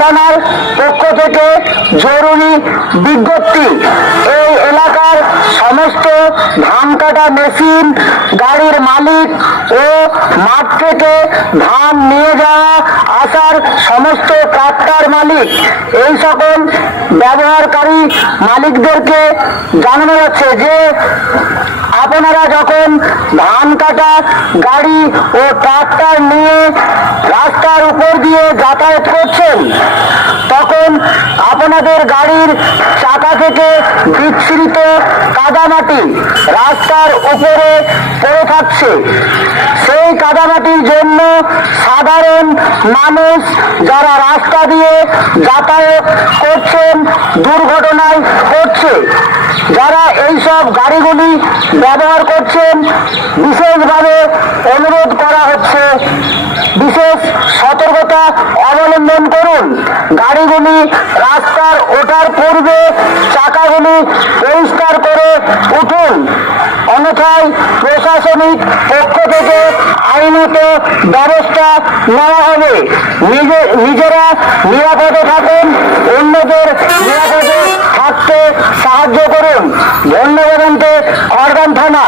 থানার পক্ষ থেকে জরুরি বিজ্ঞপ্তি। এই এলাকার সমস্ত ধান কাটা মেশিন, গাড়ির মালিক ও মাঠ থেকে ধান নিয়ে যাওয়া আসার সমস্ত ট্রাক্টর মালিক, এই সকল ব্যবহারকারী মালিকদেরকে জানানো যাচ্ছে যে আপনারা যখন ধান কাটা, গাড়ি ও ট্রাক্টর নিয়ে রাস্তার উপর দিয়ে যাতায়াত করছেন, তখন আপনাদের গাড়ির চাকা থেকে বিচ্ছুরিত কাদামাটি রাস্তার উপরে পড়ে থাকছে। সেই কাদামাটির জন্য সাধারণ মানুষ যারা রাস্তা দিয়ে যাতায়াত করছেন, দুর্ঘটনায় পড়ছে। গাড়িগুলি ব্যবহার করছেন। বিশেষভাবে অনুরোধ করা হচ্ছে, বিশেষ সতর্কতা অবলম্বন করুন। গাড়িগুলি রাস্তার ওঠার পূর্বে চাকাগুলি পরিষ্কার করে উঠুন। অন্যথায় প্রশাসনিক পক্ষ থেকে আইনত ব্যবস্থা নেওয়া হবে। নিজে নিজেরা নিরাপদে থাকুন, অন্যদের নিরাপদে সাহায্য করুন। ধন্যবাদ খড়গান থানা।